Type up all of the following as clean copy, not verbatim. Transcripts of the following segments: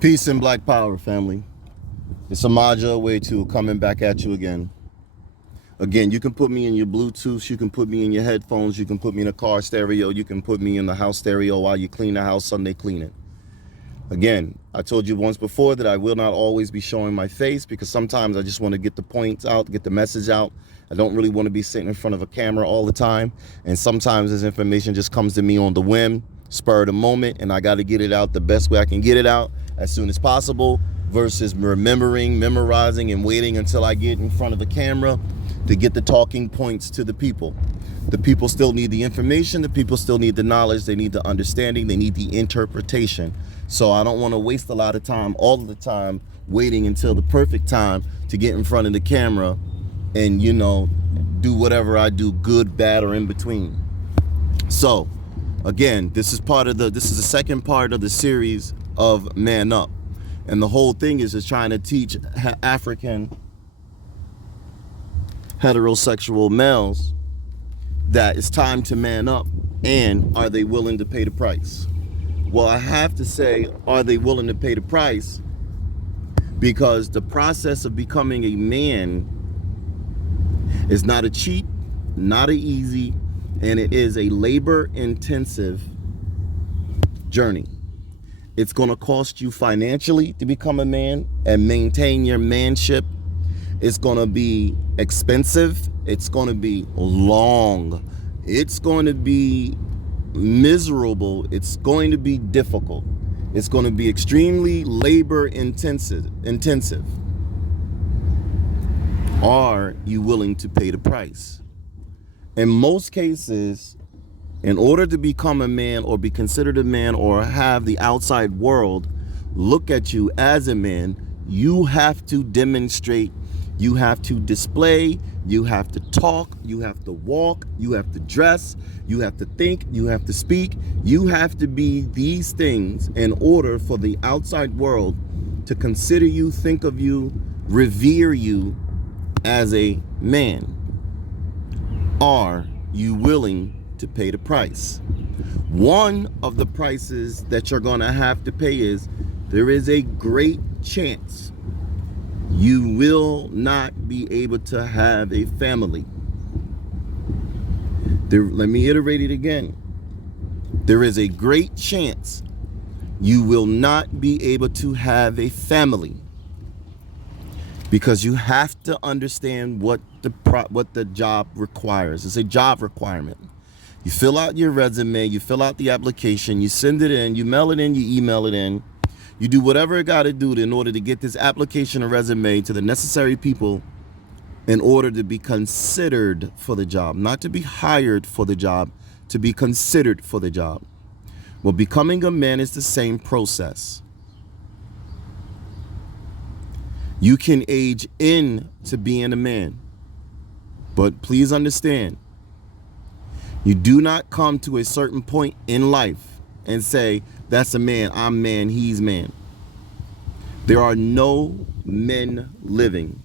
Peace and black power, family. It's Amaja Way 2 coming back at you again. Again, you can put me in your Bluetooth, you can put me in your headphones, you can put me in a car stereo, you can put me in the house stereo while you clean the house Sunday cleaning. Again, I told you once before that I will not always be showing my face because sometimes I just want to get the points out, get the message out. I don't really want to be sitting in front of a camera all the time. And sometimes this information just comes to me on the whim, spur of the moment, and I got to get it out the best way I can get it out as soon as possible versus memorizing, and waiting until I get in front of the camera to get the talking points to the people. The people still need the information. The people still need the knowledge. They need the understanding. They need the interpretation. So I don't want to waste a lot of time all of the time waiting until the perfect time to get in front of the camera and, do whatever I do, good, bad, or in between. So again, this is the second part of the series of Man Up. And the whole thing is trying to teach African heterosexual males that it's time to man up, and are they willing to pay the price? Well, I have to say, are they willing to pay the price? Because the process of becoming a man is not a cheap, not a easy, and it is a labor-intensive journey. It's going to cost you financially to become a man and maintain your manship. It's going to be expensive. It's going to be long. It's going to be miserable. It's going to be difficult. It's going to be extremely labor intensive. Are you willing to pay the price? In most cases, in order to become a man or be considered a man or have the outside world look at you as a man, you have to demonstrate, you have to display, you have to talk, you have to walk, you have to dress, you have to think, you have to speak. You have to be these things in order for the outside world to consider you, think of you, revere you as a man. Are you willing to pay the price? One of the prices that you're going to have to pay is there is a great chance you will not be able to have a family. Let me iterate it again. There is a great chance you will not be able to have a family because you have to understand what the job requires. It's a job requirement. You fill out your resume, you fill out the application, you send it in, you mail it in, you email it in. You do whatever it got to do in order to get this application or resume to the necessary people in order to be considered for the job, not to be hired for the job, to be considered for the job. Well, becoming a man is the same process. You can age into being a man, but please understand, you do not come to a certain point in life and say, that's a man, I'm man, he's man. There are no men living.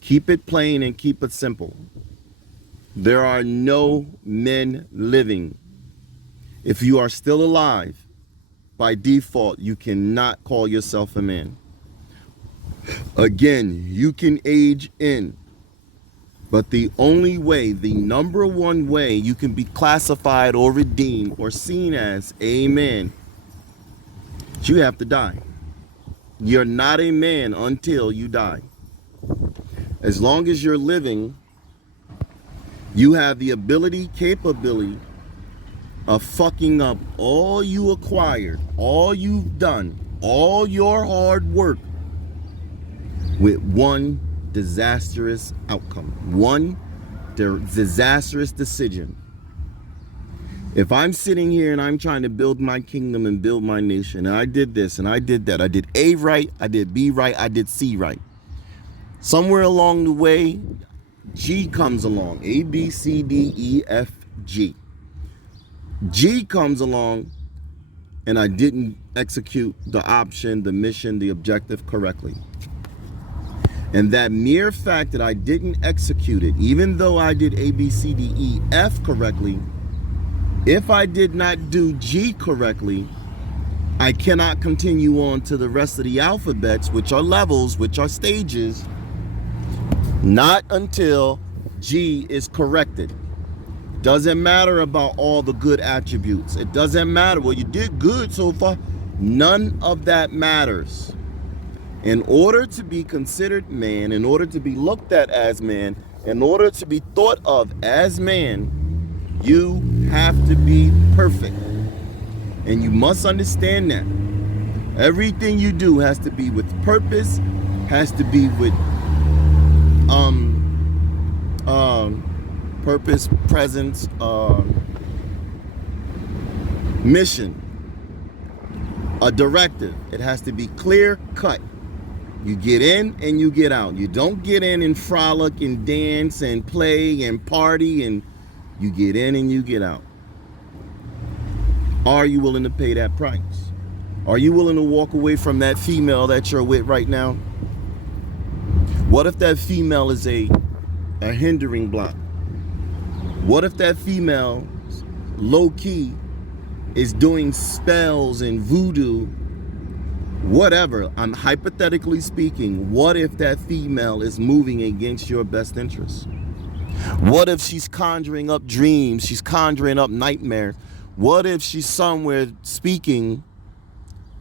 Keep it plain and keep it simple. There are no men living. If you are still alive, by default, you cannot call yourself a man. Again, you can age in, but the only way, the number one way you can be classified or redeemed or seen as a man, you have to die. You're not a man until you die. As long as you're living, you have the capability of fucking up all you acquired, all you've done, all your hard work with one disastrous outcome, one disastrous decision. If I'm sitting here and I'm trying to build my kingdom and build my nation, and I did this and I did that, I did A right, I did B right, I did C right. Somewhere along the way, G comes along, A, B, C, D, E, F, G. G comes along and I didn't execute the option, the mission, the objective correctly. And that mere fact that I didn't execute it, even though I did A, B, C, D, E, F correctly, if I did not do G correctly, I cannot continue on to the rest of the alphabets, which are levels, which are stages, not until G is corrected. Doesn't matter about all the good attributes. It doesn't matter. Well, you did good so far. None of that matters. In order to be considered man, in order to be looked at as man, in order to be thought of as man, you have to be perfect. And you must understand that. Everything you do has to be with purpose, has to be with purpose, presence, mission, a directive. It has to be clear cut. You get in and you get out. You don't get in and frolic and dance and play and party, and you get in and you get out. Are you willing to pay that price? Are you willing to walk away from that female that you're with right now? What if that female is a hindering block? What if that female, low-key, is doing spells and voodoo, whatever? I'm hypothetically speaking. What if that female is moving against your best interests? What if she's conjuring up dreams? She's conjuring up nightmares. What if she's somewhere speaking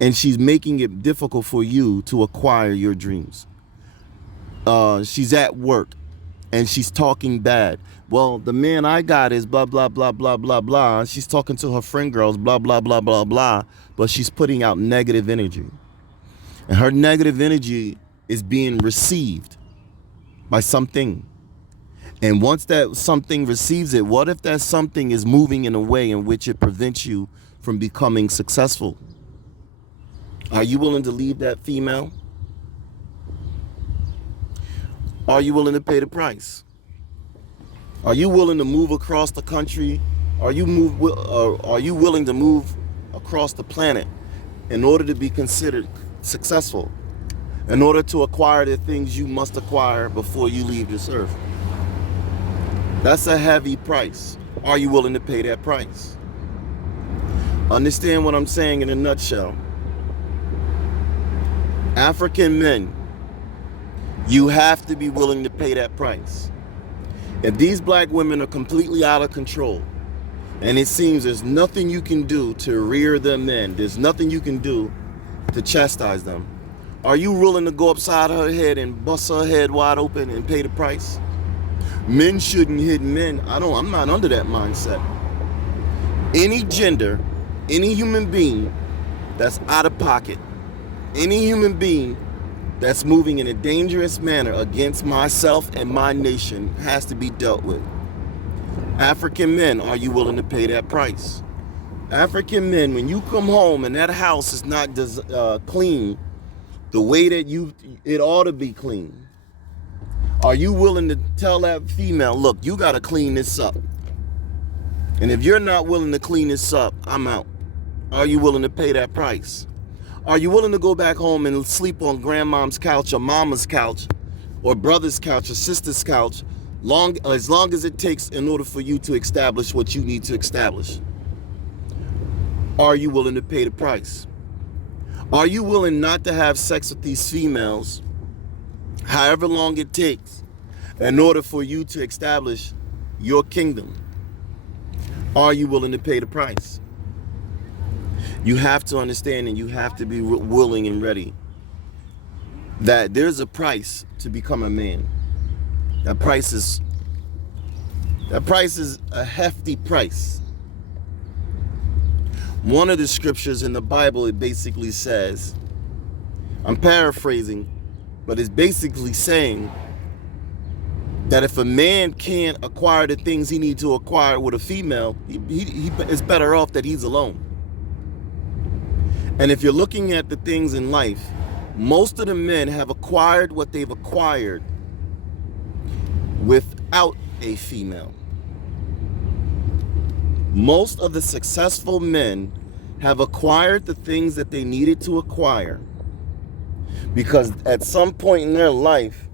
and she's making it difficult for you to acquire your dreams? She's at work and she's talking bad. Well, the man I got is blah, blah, blah, blah, blah, blah. She's talking to her friend girls, blah, blah, blah, blah, blah. But she's putting out negative energy. And her negative energy is being received by something. And once that something receives it, what if that something is moving in a way in which it prevents you from becoming successful? Are you willing to leave that female? Are you willing to pay the price? Are you willing to move across the country? Are you willing to move across the planet in order to be considered successful? In order to acquire the things you must acquire before you leave this earth? That's a heavy price. Are you willing to pay that price? Understand what I'm saying in a nutshell. African men, you have to be willing to pay that price. If these black women are completely out of control, and it seems there's nothing you can do to rear them in, there's nothing you can do to chastise them, are you willing to go upside her head and bust her head wide open and pay the price? Men shouldn't hit men. I'm not under that mindset. Any gender, any human being that's out of pocket, any human being that's moving in a dangerous manner against myself and my nation has to be dealt with. African men, are you willing to pay that price? African men, when you come home and that house is not clean the way that it ought to be clean, are you willing to tell that female, look, you got to clean this up? And if you're not willing to clean this up, I'm out. Are you willing to pay that price? Are you willing to go back home and sleep on grandmom's couch or mama's couch or brother's couch or sister's couch as long as it takes in order for you to establish what you need to establish? Are you willing to pay the price? Are you willing not to have sex with these females however long it takes in order for you to establish your kingdom? Are you willing to pay the price? You have to understand, and you have to be willing and ready that there's a price to become a man. That price is a hefty price. One of the scriptures in the Bible, it basically says, I'm paraphrasing, but it's basically saying that if a man can't acquire the things he needs to acquire with a female, he is better off that he's alone. And if you're looking at the things in life, most of the men have acquired what they've acquired without a female. Most of the successful men have acquired the things that they needed to acquire because at some point in their life,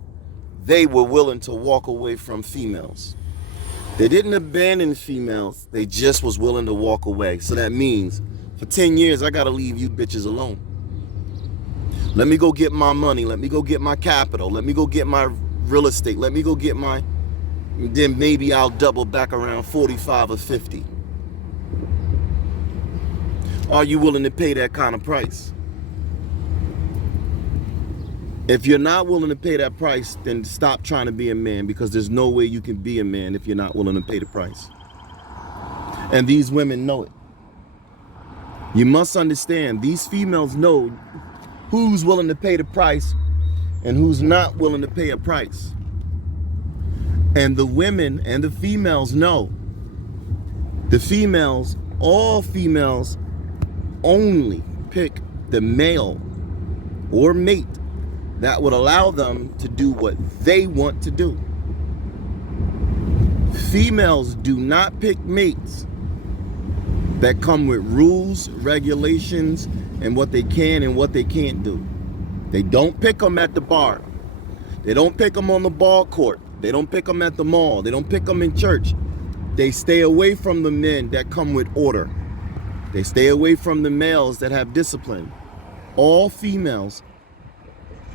they were willing to walk away from females. They didn't abandon females, they just was willing to walk away. So that means For 10 years, I gotta leave you bitches alone. Let me go get my money. Let me go get my capital. Let me go get my real estate. Let me go get my... Then maybe I'll double back around 45 or 50. Are you willing to pay that kind of price? If you're not willing to pay that price, then stop trying to be a man, because there's no way you can be a man if you're not willing to pay the price. And these women know it. You must understand, these females know who's willing to pay the price and who's not willing to pay a price. And the women and the females know. The females, all females, only pick the male or mate that would allow them to do what they want to do. Females do not pick mates that come with rules, regulations, and what they can and what they can't do. They don't pick them at the bar. They don't pick them on the ball court. They don't pick them at the mall. They don't pick them in church. They stay away from the men that come with order. They stay away from the males that have discipline. All females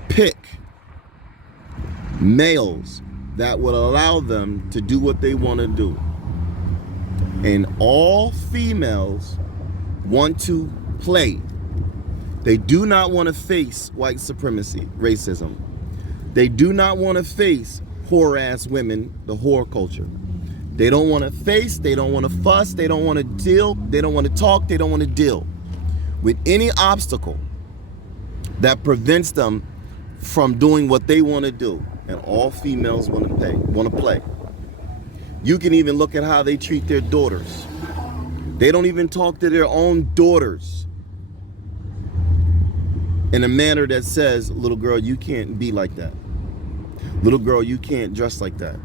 pick males that will allow them to do what they want to do. And all females want to play. They do not want to face white supremacy, racism. They do not want to face whore-ass women, the whore culture. They don't want to face, they don't want to fuss, they don't want to deal, they don't want to talk, they don't want to deal with any obstacle that prevents them from doing what they want to do. And all females want to play. You can even look at how they treat their daughters. They don't even talk to their own daughters in a manner that says, little girl, you can't be like that. Little girl, you can't dress like that.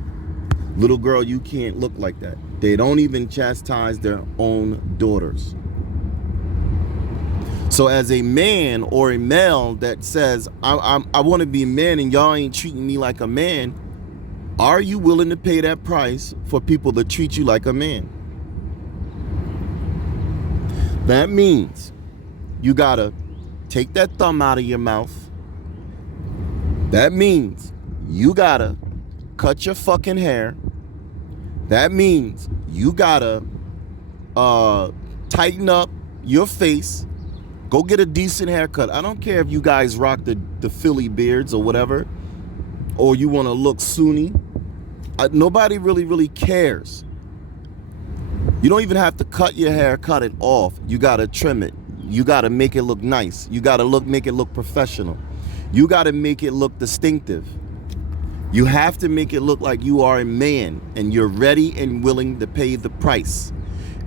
Little girl, you can't look like that. They don't even chastise their own daughters. So as a man or a male that says, I want to be a man and y'all ain't treating me like a man, are you willing to pay that price for people to treat you like a man? That means you gotta take that thumb out of your mouth. That means you gotta cut your fucking hair. That means you gotta tighten up your face. Go get a decent haircut. I don't care if you guys rock the Philly beards or whatever, or you want to look Sunni. Nobody really cares. You don't even have to cut your hair, cut it off. You gotta trim it. You gotta make it look nice. You gotta make it look professional. You gotta make it look distinctive. You have to make it look like you are a man and you're ready and willing to pay the price.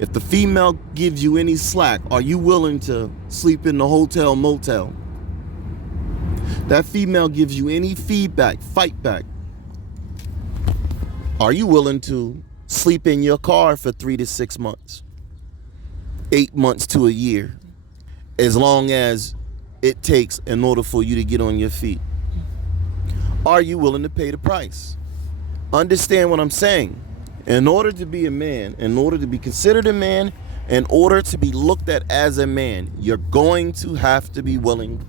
If the female gives you any slack, are you willing to sleep in the hotel motel? That female gives you any feedback, fight back. Are you willing to sleep in your car for 3 to 6 months, 8 months to a year, as long as it takes in order for you to get on your feet? Are you willing to pay the price? Understand what I'm saying. In order to be a man, in order to be considered a man, in order to be looked at as a man, you're going to have to be willing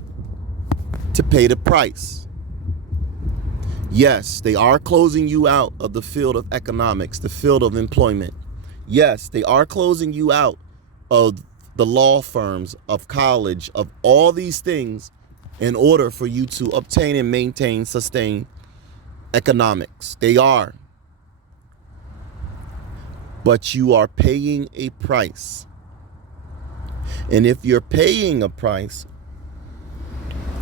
to pay the price. Yes, they are closing you out of the field of economics, the field of employment. Yes, they are closing you out of the law firms, of college, of all these things in order for you to obtain and maintain, sustain economics. They are. But you are paying a price. And if you're paying a price,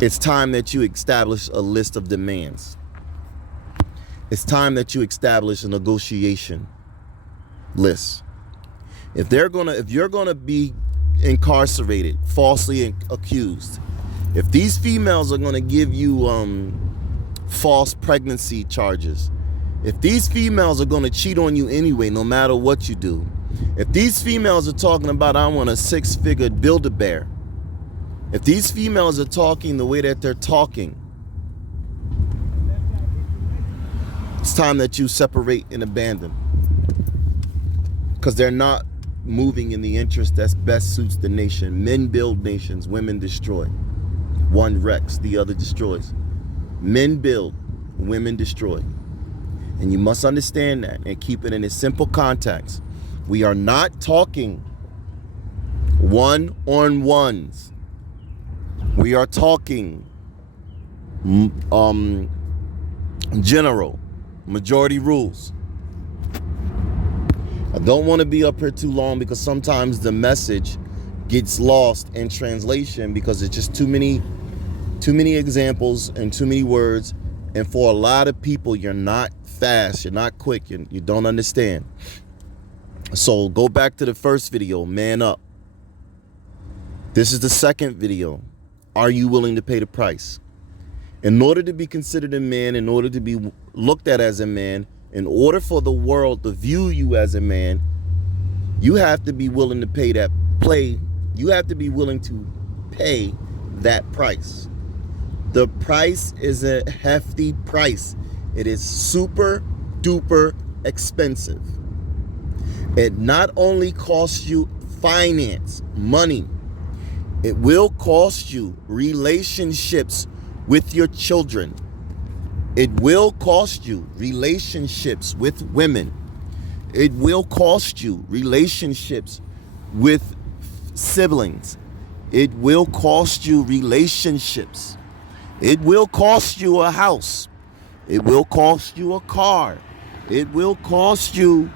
it's time that you establish a list of demands. It's time that you establish a negotiation list. If you're gonna be incarcerated, falsely accused, if these females are gonna give you false pregnancy charges, if these females are gonna cheat on you anyway, no matter what you do, if these females are talking about, I want a 6-figure Build-A-Bear, if these females are talking the way that they're talking, it's time that you separate and abandon. Because they're not moving in the interest that best suits the nation. Men build nations, women destroy. One wrecks, the other destroys. Men build, women destroy. And you must understand that and keep it in a simple context. We are not talking one-on-ones. We are talking general, majority rules. I don't want to be up here too long because sometimes the message gets lost in translation because it's just too many examples and too many words. And for a lot of people, you're not fast, you're not quick, you don't understand. So go back to the first video, man up. This is the second video. Are you willing to pay the price? In order to be considered a man, in order to be looked at as a man, in order for the world to view you as a man, you have to be willing to pay that you have to be willing to pay that price. The price is a hefty price. It is super duper expensive. It not only costs you finance, money, it will cost you relationships with your children. It will cost you relationships with women. It will cost you relationships with siblings. It will cost you relationships. It will cost you a house. It will cost you a car. It will cost you.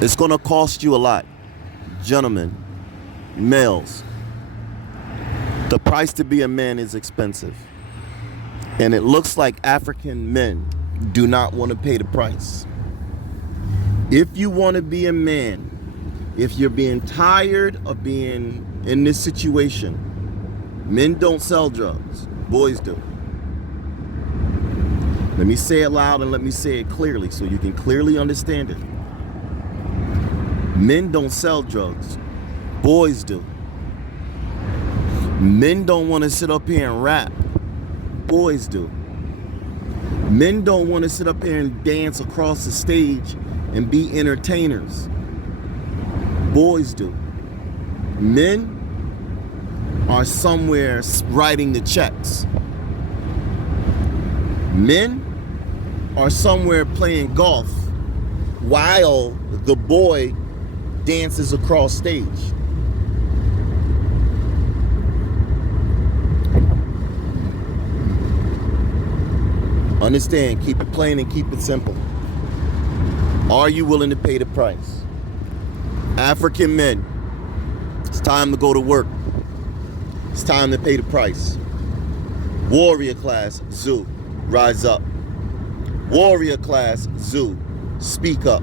It's going to cost you a lot. Gentlemen, males, the price to be a man is expensive. And it looks like African men do not want to pay the price. If you want to be a man, if you're being tired of being in this situation, men don't sell drugs, boys do. Let me say it loud and let me say it clearly so you can clearly understand it. Men don't sell drugs, boys do. Men don't want to sit up here and rap, boys do. Men don't want to sit up here and dance across the stage and be entertainers, boys do. Men are somewhere writing the checks. Men are somewhere playing golf while the boy dances across stage. Understand, keep it plain and keep it simple. Are you willing to pay the price? African men, it's time to go to work. It's time to pay the price. Warrior class, Zoo, rise up. Warrior class, Zoo, speak up.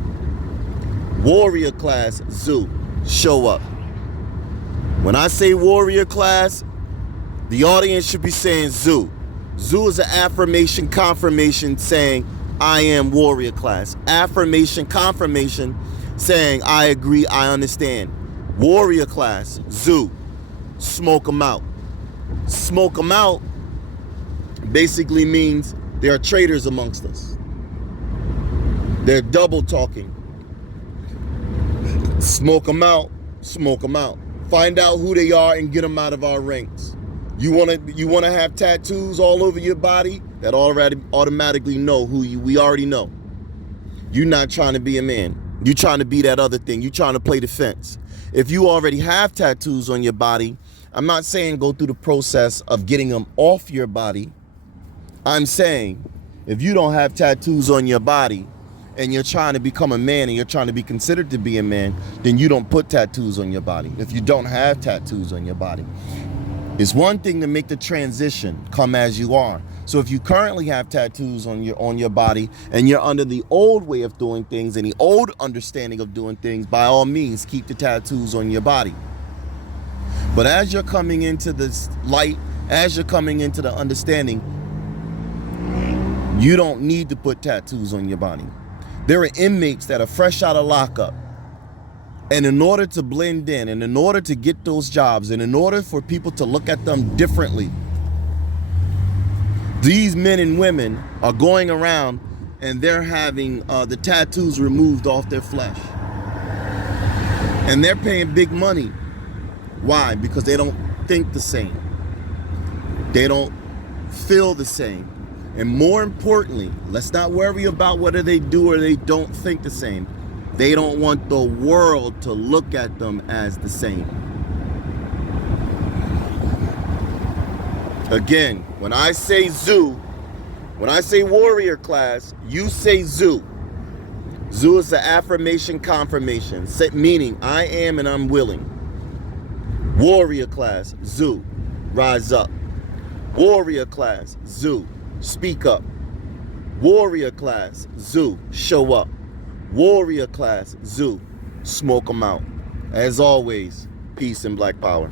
Warrior class, Zoo, show up. When I say warrior class, the audience should be saying Zoo. Zoo is an affirmation, confirmation saying, I am warrior class. Affirmation, confirmation saying, I agree, I understand. Warrior class, Zoo, smoke them out. Smoke them out basically means there are traitors amongst us. They're double talking. Smoke them out, smoke them out. Find out who they are and get them out of our ranks. You wanna have tattoos all over your body that already automatically know who you. We already know. You're not trying to be a man. You're trying to be that other thing. You're trying to play defense. If you already have tattoos on your body, I'm not saying go through the process of getting them off your body. I'm saying if you don't have tattoos on your body and you're trying to become a man and you're trying to be considered to be a man, then you don't put tattoos on your body. If you don't have tattoos on your body. It's one thing to make the transition come as you are. So if you currently have tattoos on your body and you're under the old way of doing things and the old understanding of doing things, by all means, keep the tattoos on your body. But as you're coming into this light, as you're coming into the understanding, you don't need to put tattoos on your body. There are inmates that are fresh out of lockup. And in order to blend in, and in order to get those jobs, and in order for people to look at them differently, these men and women are going around and they're having the tattoos removed off their flesh. And they're paying big money. Why? Because they don't think the same. They don't feel the same. And more importantly, let's not worry about whether they do or they don't think the same. They don't want the world to look at them as the same. Again, when I say zoo, when I say warrior class, you say zoo. Zoo is the affirmation confirmation, meaning I am and I'm willing. Warrior class, zoo, rise up. Warrior class, zoo, speak up. Warrior class, zoo, show up. Warrior class, zoo, smoke them out. As always, peace and black power.